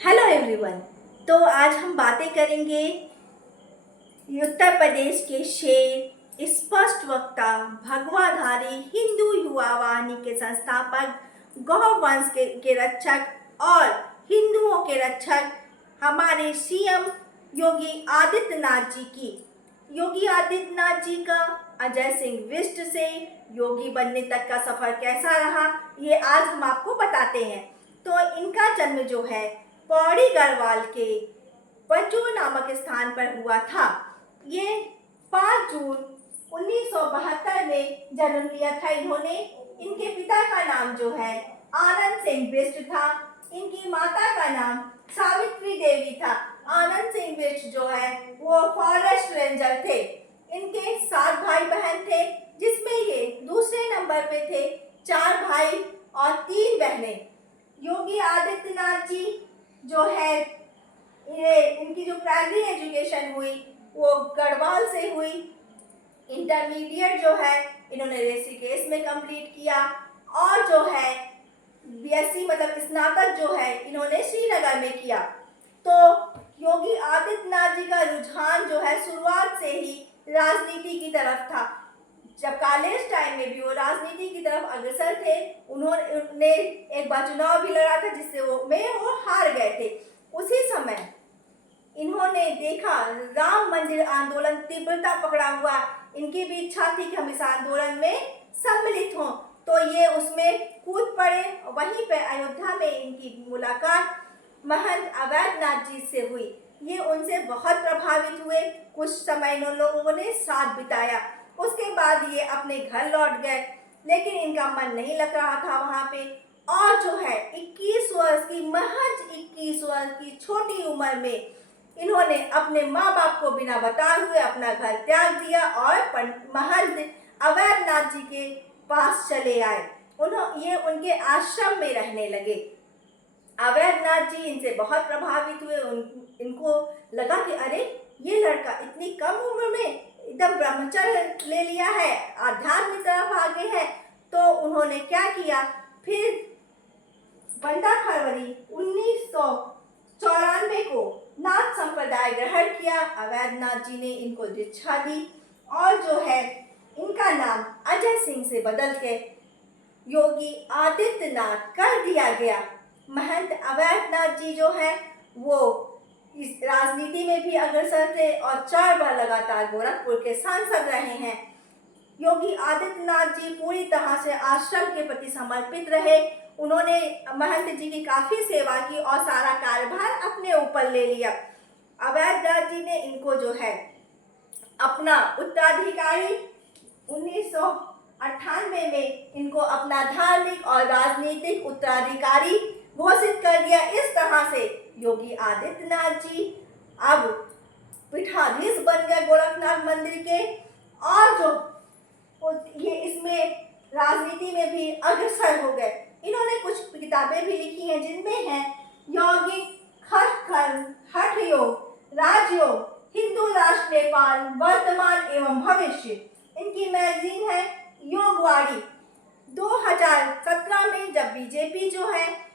Hello everyone. तो आज हम बातें करेंगे उत्तर प्रदेश के शेर, स्पष्ट वक्ता, भगवाधारी, हिंदू युवा वाहिनी के संस्थापक, गौ वंश के रक्षक और हिंदुओं के रक्षक हमारे सीएम योगी आदित्यनाथ जी की। योगी आदित्यनाथ जी का अजय सिंह बिष्ट से योगी बनने तक का सफर कैसा रहा, ये आज हम आपको बताते हैं। तो इनका जन्म जो है पौड़ी गढ़वाल के पंजूर नामक स्थान पर हुआ था। ये 5 जून 1972 में जन्म लिया था इन्होंने। इनके पिता का नाम जो है आनंद सिंह बिष्ट था। इनकी माता का नाम सावित्री देवी था। आनंद सिंह बिष्ट जो है वो फॉरेस्ट रेंजर थे। इनके 7 भाई बहन थे, जिसमें ये दूसरे नंबर पे थे। 4 भाई और 3 बहनें। योगी आदित्यनाथ जी जो है इनकी जो प्राइमरी एजुकेशन हुई वो गढ़वाल से हुई। इंटरमीडिएट जो है इन्होंने ऋषिकेश में कंप्लीट किया और जो है बीएससी मतलब स्नातक जो है इन्होंने श्रीनगर में किया। तो योगी आदित्यनाथ जी का रुझान जो है शुरुआत से ही राजनीति की तरफ था। जब कॉलेज टाइम में भी वो राजनीति की तरफ अग्रसर थे। उन्होंने एक बार चुनाव भी लड़ा था जिससे वो हार गए थे। उसी समय इन्होंने देखा राम मंदिर आंदोलन तीव्रता पकड़ा हुआ। इनकी भी इच्छा थी कि हम इस आंदोलन में सम्मिलित हों, तो ये उसमें कूद पड़े। वहीं पे अयोध्या में इनकी मुलाकात महंत अवैधनाथ जी से हुई। ये उनसे बहुत प्रभावित हुए। कुछ समय इन लोगों ने साथ बिताया। उसके बाद ये अपने घर लौट गए, लेकिन इनका मन नहीं लग रहा था वहाँ पे। और जो है 21 वर्ष की महज 21 वर्ष की छोटी उम्र में इन्होंने अपने माँ बाप को बिना बताए हुए अपना घर त्याग दिया और महंत अवैधनाथ जी के पास चले आए। ये उनके आश्रम में रहने लगे। अवैधनाथ जी इनसे बहुत प्रभावित हुए। इनको लगा कि अरे ये लड़का इतनी कम उम्र में एकदम ब्रह्मचर्य ले लिया है, आध्यात्म तरफ आगे है। तो उन्होंने क्या किया, फिर 15 फरवरी 1994 को नाथ संप्रदाय ग्रहण किया। अवैधनाथ जी ने इनको दीक्षा दी और जो है इनका नाम अजय सिंह से बदल के योगी आदित्यनाथ कर दिया गया। महंत अवैधनाथ जी जो है वो इस राजनीति में भी अग्रसर थे और 4 बार लगातार गोरखपुर के सांसद रहे हैं। योगी आदित्यनाथ जी पूरी तरह से आश्रम के प्रति समर्पित रहे। उन्होंने महंत जी की काफी सेवा की और सारा कार्यभार अपने ऊपर ले लिया। अवैधनाथ जी ने इनको जो है अपना उत्तराधिकारी 1998 में इनको अपना धार्मिक और राजनीतिक उत्तराधिकारी घोषित कर दिया। इस तरह से योगी आदित्यनाथ जी अब पीठाधीश बन गए गोरखनाथ मंदिर के। और जो ये इसमें राजनीति में भी अग्रसर हो गए। इन्होंने कुछ किताबें भी लिखी हैं, जिनमें है यौगिक, खटखंड, हठ योग, राजयोग, हिंदू राष्ट्र नेपाल, वर्तमान एवं भविष्य। इनकी मैगजीन है योगवाड़ी। 2017 में जब बीजेपी जो है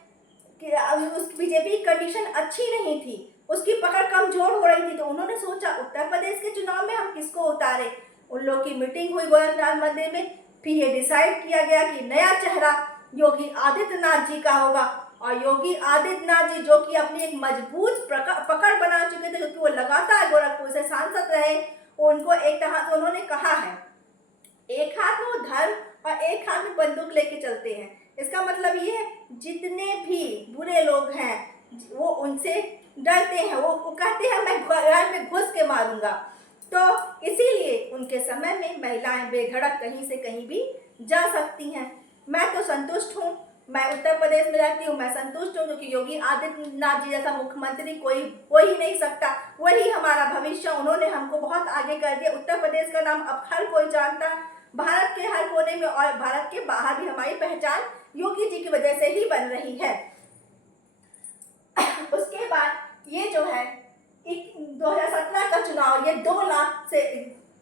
उस बीजेपी की कंडीशन अच्छी नहीं थी, उसकी पकड़ कमजोर हो रही थी, तो उन्होंने सोचा उत्तर प्रदेश के चुनाव में हम किसको उतारे। उन लोग की मीटिंग हुई गोरखनाथ मंदिर में। फिर ये डिसाइड किया गया कि नया चेहरा योगी आदित्यनाथ जी का होगा। और योगी आदित्यनाथ जी जो कि अपनी एक मजबूत पकड़ बना चुके थे, क्योंकि वो लगातार गोरखपुर से सांसद रहे, उनको एक तरह से उन्होंने कहा है एक हाथ में वो धर्म और एक हाथ में बंदूक लेके चलते हैं। इसका मतलब ये है जितने भी बुरे लोग हैं वो उनसे डरते हैं। वो कहते हैं मैं घर में घुस के मारूंगा। तो इसीलिए उनके समय में महिलाएं बेधड़क कहीं से कहीं भी जा सकती हैं। मैं तो संतुष्ट हूँ। मैं उत्तर प्रदेश में रहती हूँ, मैं संतुष्ट हूँ, क्योंकि योगी आदित्यनाथ जी जैसा मुख्यमंत्री कोई हो ही नहीं सकता। वही हमारा भविष्य। उन्होंने हमको बहुत आगे कर दिया। उत्तर प्रदेश का नाम अब हर कोई जानता। भारत के हर कोने में और भारत के बाहर भी हमारी पहचान योगी जी की वजह से ही बन रही है। उसके बाद ये जो है 2017 का चुनाव, ये 2 लाख से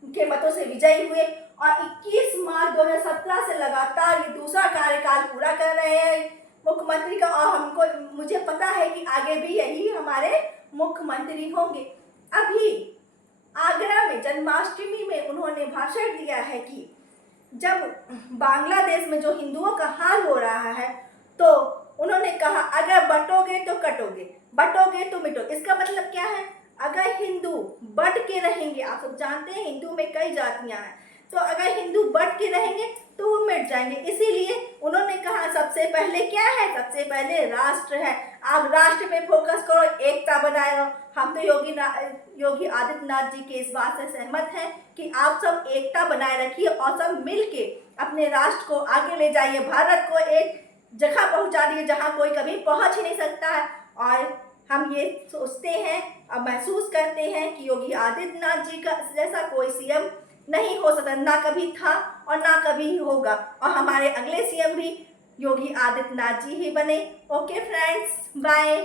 के मतों से विजयी हुए और 21 मार्च 2017 से लगातार ये दूसरा कार्यकाल पूरा कर रहे हैं। मुख्यमंत्री का, और हमको मुझे पता है कि आगे भी यही हमारे मुख्यमंत्री होंगे। अभी आगरा में जन्माष्टमी में उन्होंने भाषण दिया है कि जब बांग्लादेश में जो हिंदुओं का हाल हो रहा है, तो उन्होंने कहा अगर बटोगे तो कटोगे, बटोगे तो मिटोगे। इसका मतलब क्या है? अगर हिंदू बट के रहेंगे, आप सब जानते हैं हिंदू में कई जातियां हैं, तो अगर हिंदू बट के रहेंगे तो वो मिट जाएंगे। इसीलिए उन्होंने कहा सबसे पहले क्या है? सबसे पहले राष्ट्र है। आप राष्ट्र पे फोकस करो, एकता बनाए रहो। हम तो योगी आदित्यनाथ जी के इस बात से सहमत हैं कि आप सब एकता बनाए रखिए और सब मिलके अपने राष्ट्र को आगे ले जाइए, भारत को एक जगह पहुंचा दिए जहां कोई कभी पहुंच ही नहीं सकता है। और हम ये सोचते हैं और महसूस करते हैं कि योगी आदित्यनाथ जी का जैसा कोई सीएम नहीं हो सकता, ना कभी था और ना कभी होगा, और हमारे अगले सीएम भी योगी आदित्यनाथ जी ही बने। Okay friends, bye.